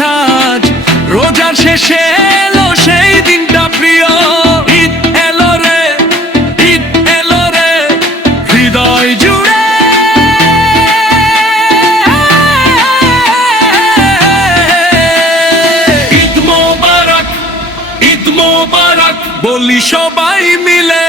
সাজ। রোজার শেষে এলো সেই দিনটা প্রিয়, ঈদ এলো রে, ঈদ এলো রে, হৃদয় জুড়ে। ঈদ মোবারক, ঈদ মোবারক বলি সবাই মিলে।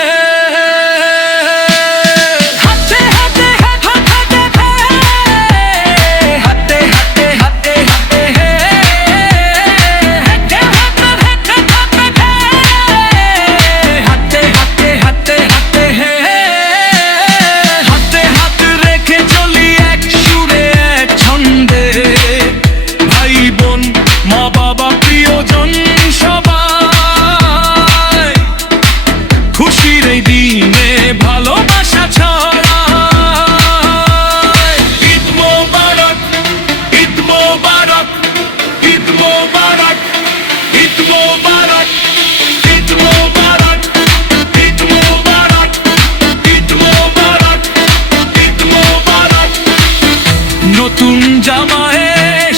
নতুন জামায়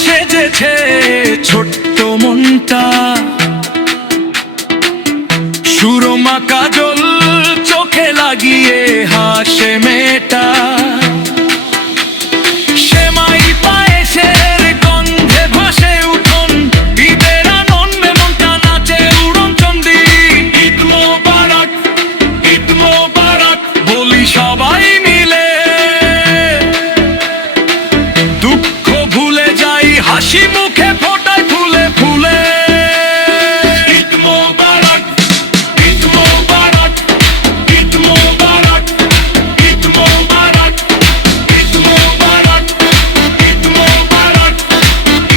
সেজেছে ছোট্ট মনটা, সুরমা কাজল চোখে লাগিয়ে হাসে মেয়েটা। সেমাই পায়েসের গন্ধে ভাসে উঠোন, ঈদের আনন্দে মনটা নাচে উড়ন চন্ডী। ঈদ মোবারক, ঈদ মোবারক বলি সবাই মিলে। দুঃখ ভুলে যাই হাসি মুখে ফোটায় ফুলে ফুলে। ঈদ মোবারক, ঈদ মোবারক, ঈদ মোবারক, ঈদ মোবারক, ঈদ মোবারক, ঈদ মোবারক,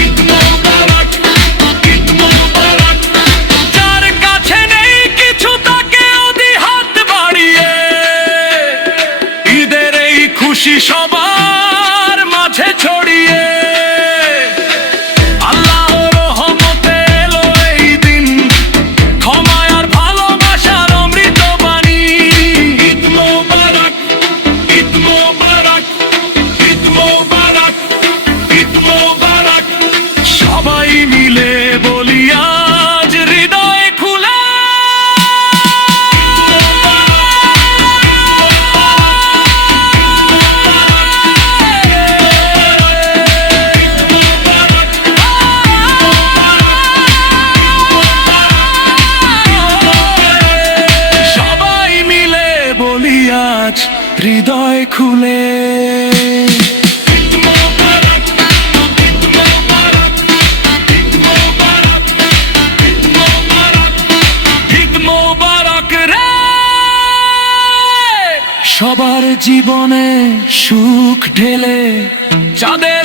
ঈদ মোবারক, ঈদ মোবারক। যার কাছে নেই কিছু তাকে ওদি হাত বাড়িয়ে, ঈদের এই খুশি সবার মাঝে ছড়িয়ে। আল্লাহর রহমতে এলো এই দিন, ক্ষমায় আর ভালোবাসার অমৃত বাণী। ঈদ মোবারক, ঈদ মোবারক, ঈদ মোবারক, ঈদ মোবারক সবাই মিলে বলি আজ হৃদয় খুলে। আজ হৃদয় খুলে। ঈদ মোবারক, ঈদ মোবারক, ঈদ মোবারক, ঈদ মোবারক, ঈদ মোবারক রে। সবার জীবনে সুখ ঢেলে চাঁদের